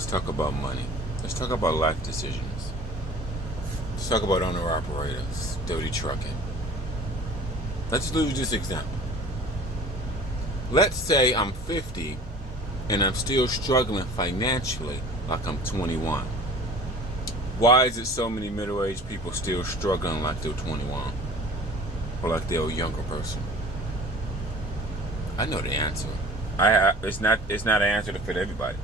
Let's talk about money. Let's talk about life decisions. Let's talk about owner-operators, dirty trucking. Let's use this example. Let's say I'm 50 and I'm still struggling financially like I'm 21. Why is it so many middle-aged people still struggling like they're 21? Or like they're a younger person? I know the answer. It's not an answer to fit everybody.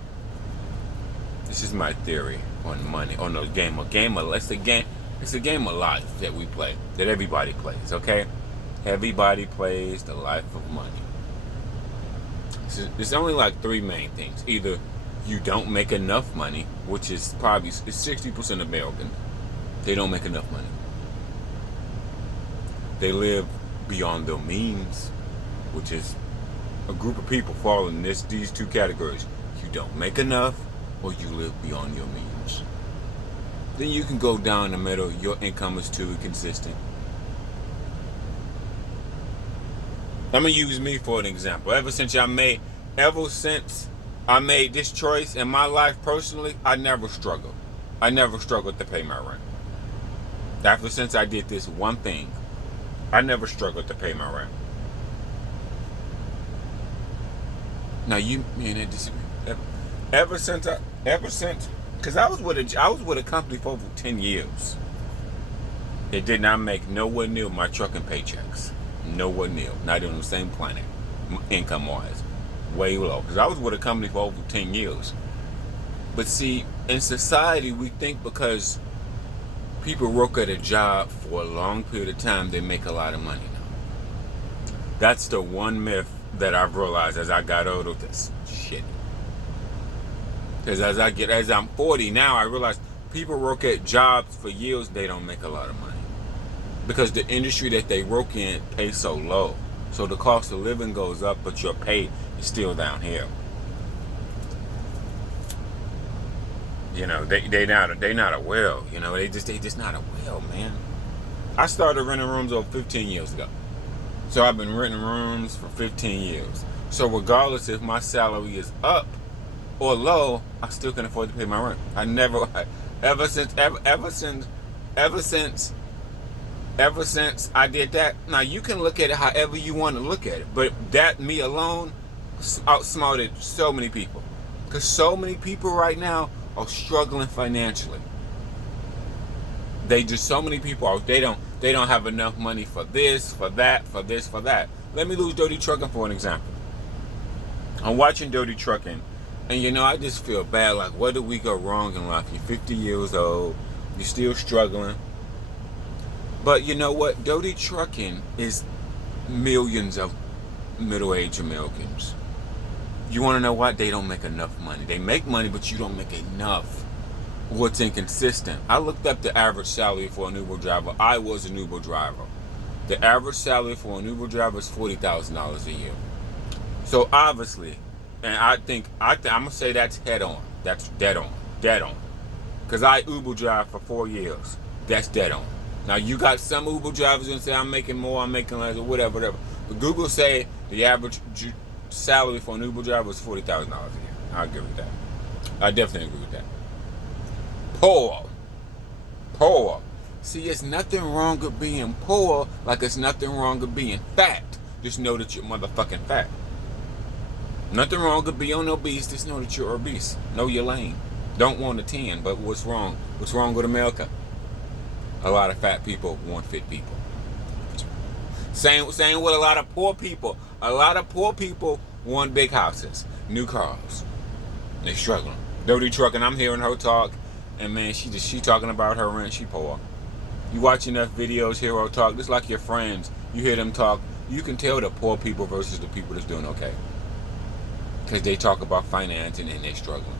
This is my theory on money, on the game. It's a game of life that we play, that everybody plays, okay? Everybody plays the life of money. There's only like three main things. Either you don't make enough money, which is probably 60% of Americans. They don't make enough money. They live beyond their means, which is a group of people fall in these two categories. You don't make enough, or you live beyond your means. Then you can go down the middle. Your income is too inconsistent. I'm gonna use me for an example. Ever since I made this choice in my life personally, I never struggled. I never struggled to pay my rent. Ever since I did this one thing, I never struggled to pay my rent. Now you and disagree. Ever since, because I was with a company for over 10 years. It did not make nowhere near my trucking paychecks. Nowhere near. Not even on the same planet, income-wise. Way low. Because I was with a company for over 10 years. But see, in society, we think because people work at a job for a long period of time, they make a lot of money now. That's the one myth that I've realized as I got older. This shit. Because as I'm 40 now, I realize people work at jobs for years, they don't make a lot of money. Because the industry that they work in pays so low. So the cost of living goes up, but your pay is still down here. You know, they not aware. You know, they just not aware, man. I started renting rooms over 15 years ago. So I've been renting rooms for 15 years. So regardless if my salary is up or low, I still can afford to pay my rent. Ever since I did that. Now you can look at it however you want to look at it, but that me alone outsmarted so many people, because so many people right now are struggling financially. So many people they don't have enough money for this, for that, for this, for that. Let me use dirty trucking for an example. I'm watching dirty trucking, and I just feel bad. Like, where did we go wrong in life? You're 50 years old, you're still struggling. But you know what? Dirty trucking is millions of middle-aged Americans. You want to know what? They don't make enough money. They make money, but you don't make enough. What's inconsistent? I looked up the average salary for an Uber driver. I was an Uber driver. The average salary for an Uber driver is $40,000 a year. So obviously, and I'm gonna say that's head on. That's dead on. Because I Uber drive for 4 years. That's dead on. Now you got some Uber drivers and say I'm making more, I'm making less, or whatever. But Google say the average salary for an Uber driver is $40,000 a year. I agree with that. I definitely agree with that. Poor. See, it's nothing wrong with being poor, like it's nothing wrong with being fat. Just know that you're motherfucking fat. Nothing wrong with being obese. Just know that you're obese. Know your lane. Don't want a 10, but what's wrong? What's wrong with America? A lot of fat people want fit people. Same with a lot of poor people. A lot of poor people want big houses, new cars. They struggling. Dirty trucking. I'm hearing her talk, and man, she talking about her rent. She poor. You watch enough videos, hear her talk. Just like your friends, you hear them talk. You can tell the poor people versus the people that's doing okay, because they talk about financing and they're struggling.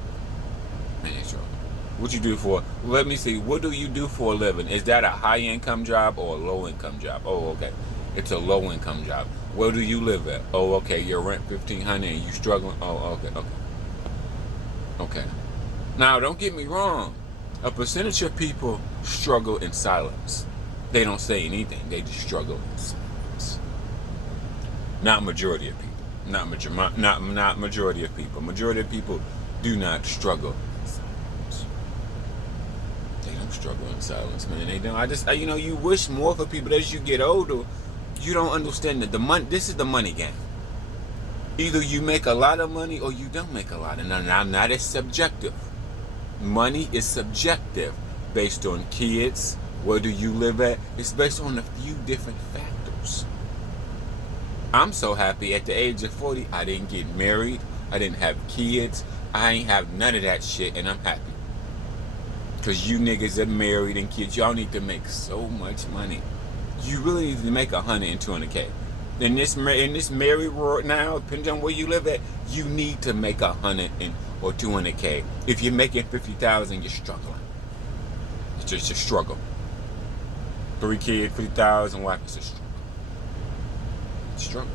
What you do for? Let me see. What do you do for a living? Is that a high income job or a low income job? Oh, okay. It's a low income job. Where do you live at? Oh, okay. Your rent $1,500 and you struggling. Oh, okay. Now, don't get me wrong. A percentage of people struggle in silence. They don't say anything. They just struggle in silence. Not majority of people. Not majority of people. Majority of people do not struggle in silence. don't struggle in silence, man. They don't. You wish more for people as you get older. You don't understand that the money. This is the money game. Either you make a lot of money or you don't make a lot. And I'm not as subjective. Money is subjective based on kids. Where do you live at? It's based on a few different factors. I'm so happy at the age of 40, I didn't get married. I didn't have kids. I ain't have none of that shit, and I'm happy. Because you niggas are married and kids, y'all need to make so much money. You really need to make 100 and 200K. In this married world now, depending on where you live at, you need to make 100 or 200K. If you're making 50,000, you're struggling. It's just a struggle. 3 kids, 3,000 wife, it's a struggle. Struggle.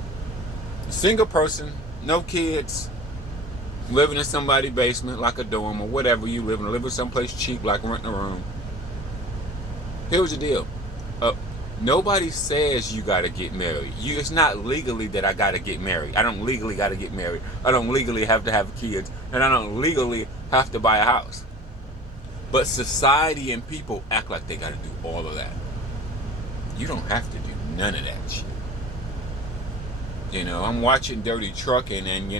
Single person, no kids, living in somebody's basement like a dorm or whatever you live in someplace cheap like renting a room. Here's the deal. Nobody says you gotta get married. It's not legally that I gotta get married. I don't legally gotta get married. I don't legally have to have kids. And I don't legally have to buy a house. But society and people act like they gotta do all of that. You don't have to do none of that shit. I'm watching Dirty Trucking, and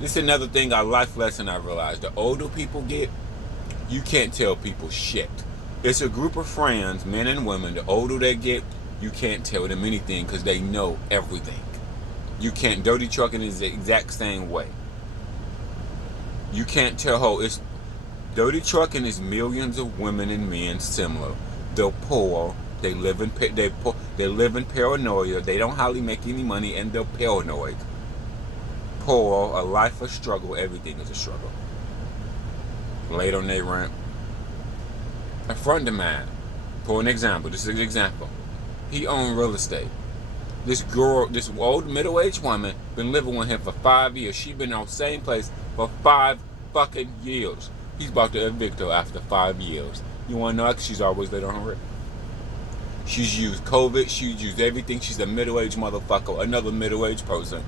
this is another thing, a life lesson I realized. The older people get, you can't tell people shit. It's a group of friends, men and women. The older they get, you can't tell them anything because they know everything. You can't. Dirty Trucking is the exact same way. You can't tell Dirty Trucking is millions of women and men similar. They're poor. They live in paranoia. They don't hardly make any money, and they're paranoid. Poor, a life of struggle. Everything is a struggle. Late on their rent. A friend of mine, for an example, this is an example. He owned real estate. This girl, this old middle-aged woman, been living with him for 5 years. She been on the same place for 5 fucking years. He's about to evict her after 5 years. You wanna know? She's always late on her rent. She's used COVID. She's used everything. She's a middle-aged motherfucker. Another middle-aged person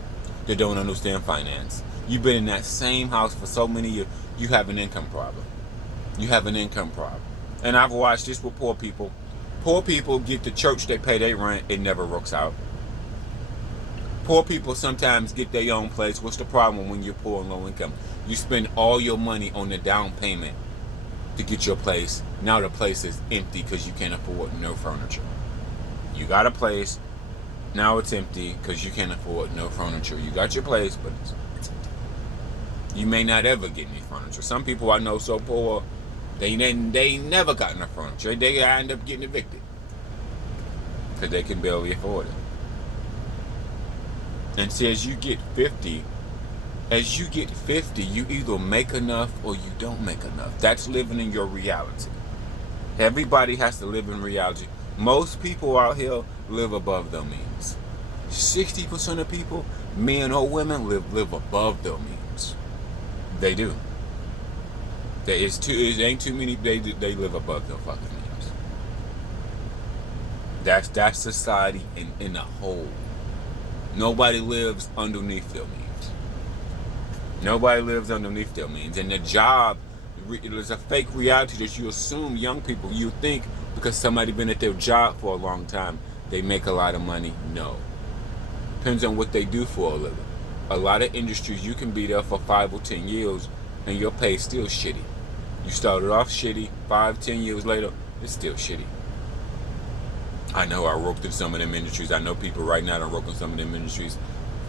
that don't understand finance. You've been in that same house for so many years. You have an income problem. You have an income problem. And I've watched this with poor people. Poor people get to church, they pay their rent, it never works out. Poor people sometimes get their own place. What's the problem when you're poor and low income? You spend all your money on the down payment to get your place. Now the place is empty because you can't afford no furniture. You got a place, now it's empty because you can't afford no furniture. You got your place, but it's empty. You may not ever get any furniture. Some people I know so poor, they never got enough furniture. They end up getting evicted because they can barely afford it. And see, as you get 50, you either make enough or you don't make enough. That's living in your reality. Everybody has to live in reality. Most people out here live above their means. 60% of people, men or women, live above their means. They do. It ain't too many. They live above their fucking means. That's society in a whole. Nobody lives underneath their means. Nobody lives underneath their means. And the job is a fake reality that you assume young people. You think because somebody been at their job for a long time, they make a lot of money. No. Depends on what they do for a living. A lot of industries you can be there for 5 or 10 years and your pay still shitty. You started off shitty, 5, 10 years later, it's still shitty. I know I worked in some of them industries. I know people right now that work in some of them industries.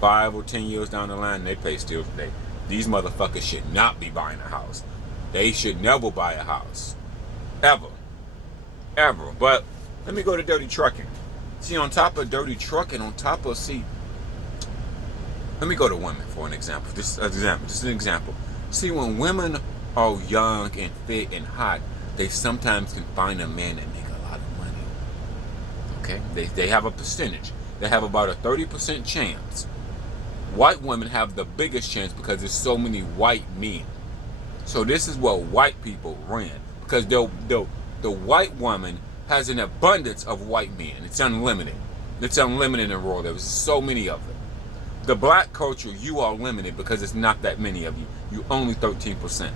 5 or 10 years down the line, they pay still today. These motherfuckers should not be buying a house. They should never buy a house. Ever. Ever. But let me go to Dirty Trucking. See, on top of Dirty Trucking, let me go to women for an example. Just an example. See, when women are young and fit and hot, they sometimes can find a man that make a lot of money. Okay? They have a percentage. They have about a 30% chance. White women have the biggest chance because there's so many white men. So this is what white people ran. Because the white woman has an abundance of white men. It's unlimited. It's unlimited in the world. There's so many of them. The black culture, you are limited because it's not that many of you. You only 13%.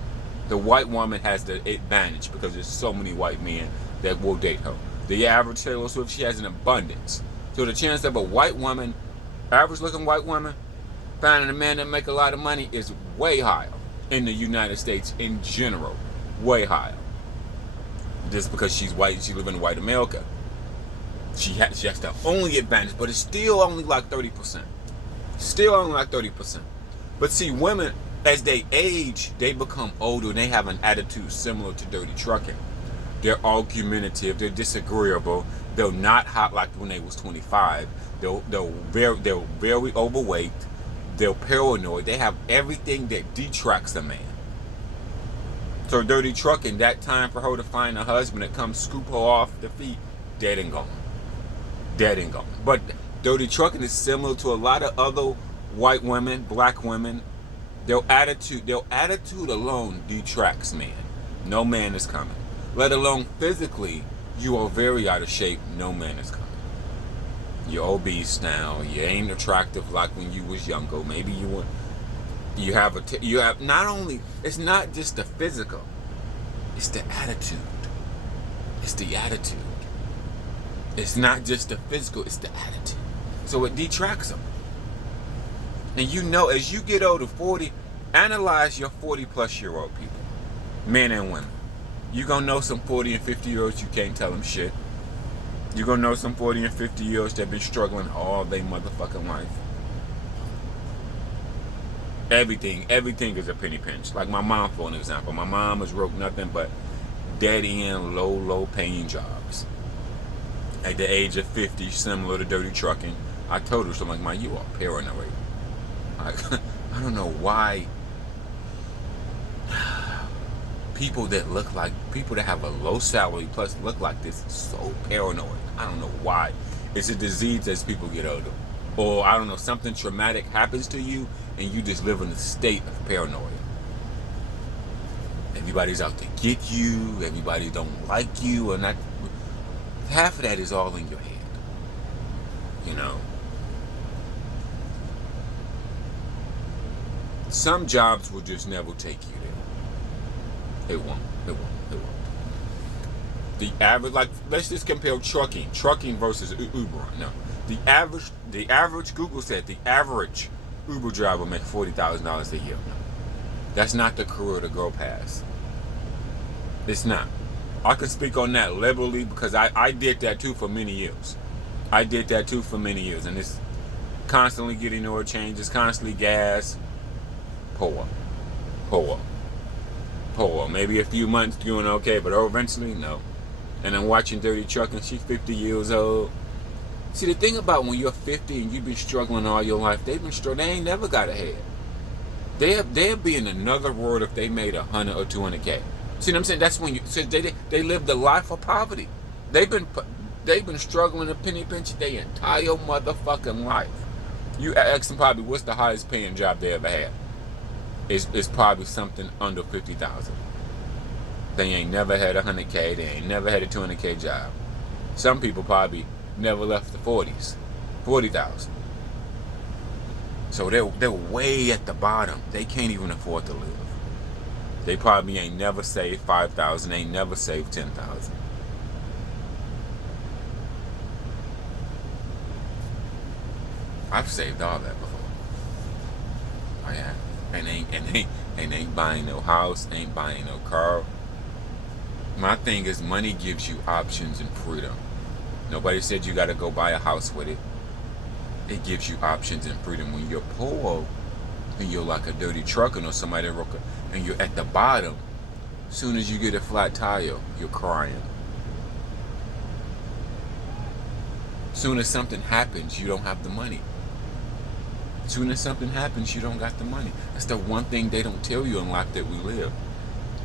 The white woman has the advantage because there's so many white men that will date her. The average Taylor Swift, she has an abundance. So the chance of a white woman, average looking white woman, finding a man that make a lot of money is way higher in the United States in general. Way higher. Just because she's white, she live in white America. She has the only advantage, but it's still only like 30%. Still only like 30%. But see, women, as they age, they become older and they have an attitude similar to dirty trucking. They're argumentative, they're disagreeable, they're not hot like when they was 25. They're very overweight, they're paranoid, they have everything that detracts a man. So dirty trucking, that time for her to find a husband that comes scoop her off the feet, dead and gone. Dead and gone. But dirty trucking is similar to a lot of other white women, black women. Their attitude alone detracts men. No man is coming. Let alone physically, you are very out of shape. No man is coming. You're obese now. You ain't attractive like when you was younger. Maybe you were. You have not only. It's not just the physical. It's the attitude. It's the attitude. It's not just the physical. It's the attitude. So it detracts them. And you know, as you get older, 40, analyze your 40-plus-year-old people, men and women. You're going to know some 40 and 50-year-olds you can't tell them shit. You're going to know some 40 and 50-year-olds that have been struggling all their motherfucking life. Everything is a penny pinch. Like my mom, for an example. My mom has worked nothing but dead-end, low paying jobs. At the age of 50, similar to dirty trucking, I told her, so I'm like, "Man, you are paranoid." I don't know why people that have a low salary plus look like this is so paranoid. I don't know why. It's a disease as people get older. Or I don't know, something traumatic happens to you and you just live in a state of paranoia. Everybody's out to get you, everybody don't like you, and half of that is all in your head. You know. Some jobs will just never take you there. It won't. The average, like, let's just compare trucking versus Uber. No, the average. Google said the average Uber driver make $40,000 a year. No, that's not the career to go past. It's not. I can speak on that liberally because I did that too for many years. And it's constantly getting oil changes, constantly gas. Poor. Maybe a few months doing okay, but eventually, no. And I'm watching Dirty Trucking. She's 50 years old. See, the thing about when you're 50 and you've been struggling all your life, they ain't never got ahead. They'd be in another world if they made 100 or 200K. See what I'm saying? That's when they lived a life of poverty. They've been struggling a penny pinch their entire motherfucking life. You ask them probably what's the highest paying job they ever had. It's probably something under 50,000. They ain't never had 100K. They ain't never had a 200K job. Some people probably never left the 40,000. So they're way at the bottom. They can't even afford to live. They probably ain't never saved 5,000. Ain't never saved 10,000. I've saved all that before. Oh yeah. And ain't buying no house, ain't buying no car. My thing is money gives you options and freedom. Nobody said you gotta go buy a house with it. It gives you options and freedom. When you're poor and you're like a dirty trucker or somebody and you're at the bottom, as soon as you get a flat tire, you're crying. As soon as something happens, you don't have the money. As soon as something happens, you don't got the money. That's the one thing they don't tell you in life that we live.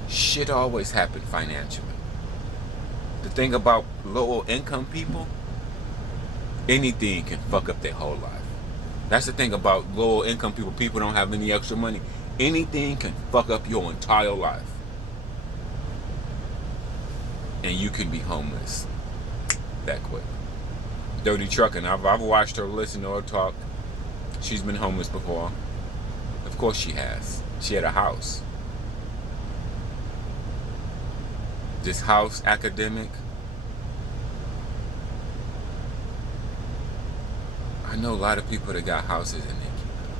Shit always happens financially. The thing about lower income people, anything can fuck up their whole life. That's the thing about lower income people. People don't have any extra money. Anything can fuck up your entire life. And you can be homeless that quick. Dirty Trucking. I've watched her listen to her talk. She's been homeless before. Of course she has. She had a house. this house academic. I know a lot of people that got houses and they keep it.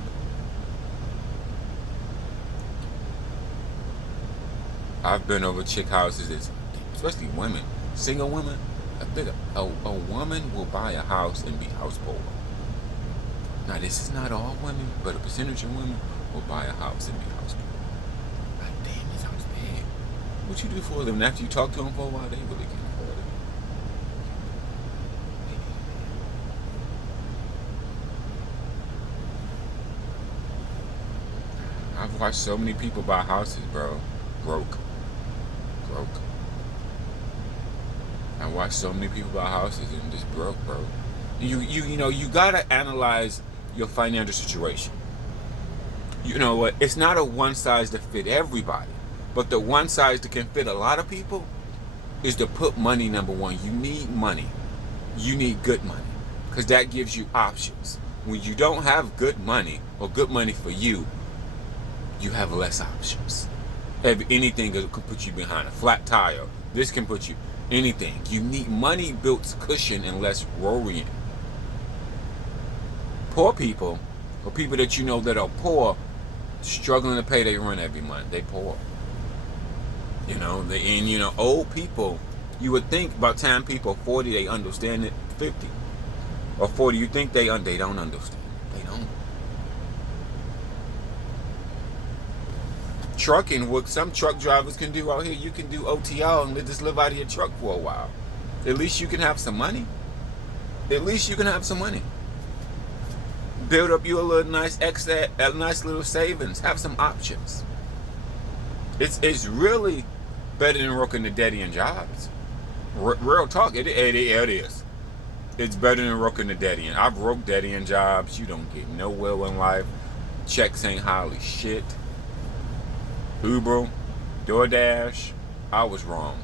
I've been over chick houses, especially women, single women. I think a woman will buy a house and be house poor. Now this is not all women, but a percentage of women will buy a house and be house poor. Like, damn, this house big. What you do for them? After you talk to them for a while, they really can't afford it. I've watched so many people buy houses, bro. Broke. I watched so many people buy houses and just broke, bro. You know, you gotta analyze your financial situation. You know what? It's not a one size to fit everybody, but the one size that can fit a lot of people is to put money number one. You need money. You need good money, because that gives you options. When you don't have good money or good money for you, you have less options. Anything could put you behind a flat tire. This can put you anything. You need money builds cushion and less worrying. Poor people, or people that you know that are poor, struggling to pay their rent every month. They poor. You know, old people, you would think by the time people are 40, they understand it. 50 or 40, you think they don't understand. They don't. Trucking, what some truck drivers can do out here, you can do OTR and just live out of your truck for a while. At least you can have some money. Build up you a little nice little savings. Have some options. It's really better than working the dead-end jobs. Real talk, it is. It's better than working the dead-end. I've worked dead-end jobs. You don't get nowhere in life. Checks ain't hardly shit. Uber, DoorDash, I was wrong.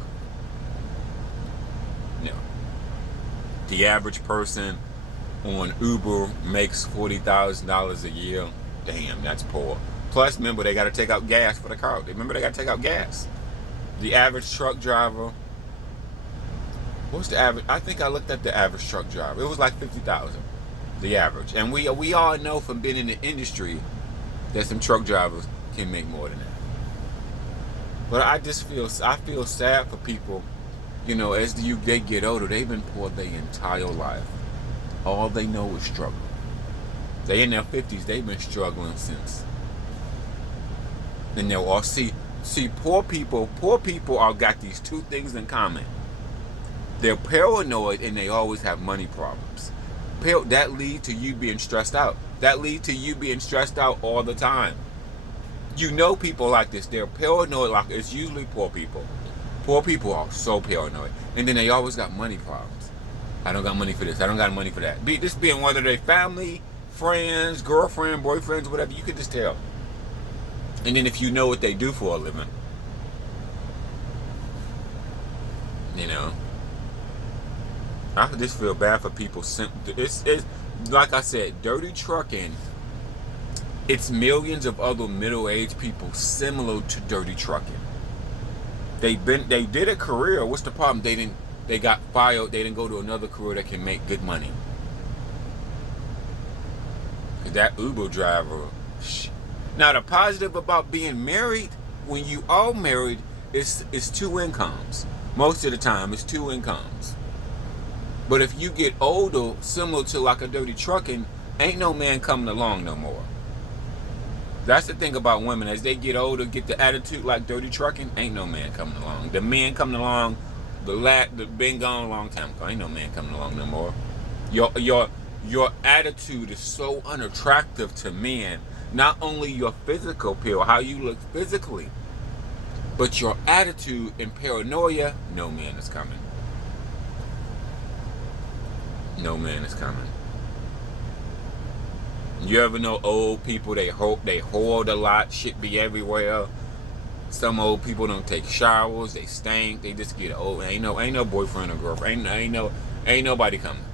No. The average person on Uber makes $40,000 a year. Damn, that's poor. Plus, remember, they got to take out gas for the car. They got to take out gas. The average truck driver, what's the average? I think I looked at the average truck driver. It was like $50,000, the average. And we all know from being in the industry that some truck drivers can make more than that. But I feel sad for people, you know, as they get older. They've been poor their entire life. All they know is struggle. They in their 50s. They've been struggling since. And they'll all see poor people all got these two things in common. They're paranoid and they always have money problems. That leads to you being stressed out. All the time. You know people like this. They're paranoid. Like, it's usually poor people. Poor people are so paranoid. And then they always got money problems. I don't got money for this. I don't got money for that. This being whether they're family, friends, girlfriend, boyfriends, whatever, you can just tell. And then if you know what they do for a living, you know, I just feel bad for people. It's like I said, dirty trucking. It's millions of other middle-aged people similar to dirty trucking. They did a career. What's the problem? They got fired. They didn't go to another career that can make good money. That Uber driver. Now the positive about being married, when you are married, is two incomes. Most of the time, it's two incomes. But if you get older, similar to like a dirty trucking, ain't no man coming along no more. That's the thing about women. As they get older, get the attitude like dirty trucking, ain't no man coming along. The men coming along, the been gone a long time ago. Ain't no man coming along no more. Your attitude is so unattractive to men. Not only your physical appeal, how you look physically, but your attitude and paranoia, no man is coming. No man is coming. You ever know old people, they hoard a lot, shit be everywhere. Some old people don't take showers, they stink, they just get old. Ain't no boyfriend or girlfriend, ain't nobody coming.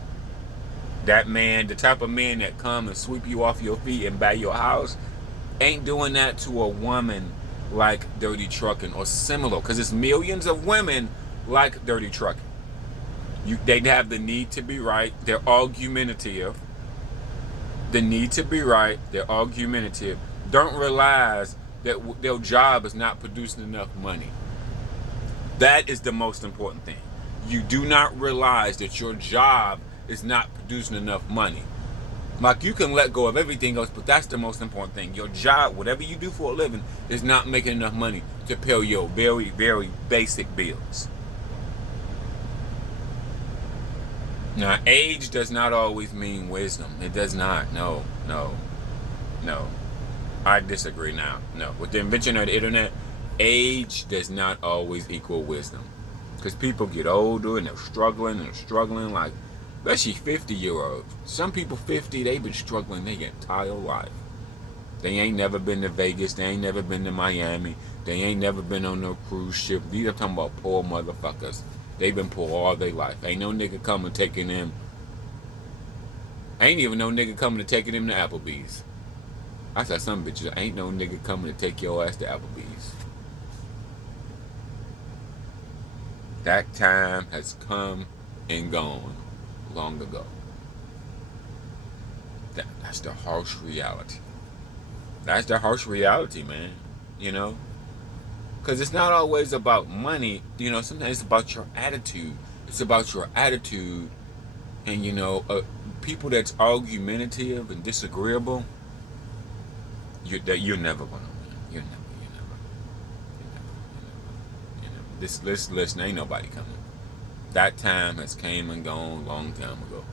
That man, the type of man that come and sweep you off your feet and buy your house, ain't doing that to a woman like dirty trucking or similar, because it's millions of women like dirty trucking. They have the need to be right. They're argumentative. The need to be right. They're argumentative. Don't realize that their job is not producing enough money. That is the most important thing. You do not realize that your job is not producing enough money. Like, you can let go of everything else, but that's the most important thing. Your job, whatever you do for a living, is not making enough money to pay your very, very basic bills. Now, age does not always mean wisdom. It does not. No. I disagree now. No. With the invention of the internet, age does not always equal wisdom. Because people get older and they're struggling, like, especially 50-year-olds. Some people 50, they've been struggling their entire life. They ain't never been to Vegas. They ain't never been to Miami. They ain't never been on no cruise ship. These are talking about poor motherfuckers. They've been poor all their life. Ain't no nigga coming taking them. Ain't even no nigga coming to taking them to Applebee's. I said some bitches, ain't no nigga coming to take your ass to Applebee's. That time has come and gone long ago. That's the harsh reality. That's the harsh reality, man. You know? Because it's not always about money. You know, sometimes it's about your attitude. It's about your attitude. And, you know, people that's argumentative and disagreeable, you're never going to win. You're never. This list ain't nobody coming. That time has came and gone long time ago.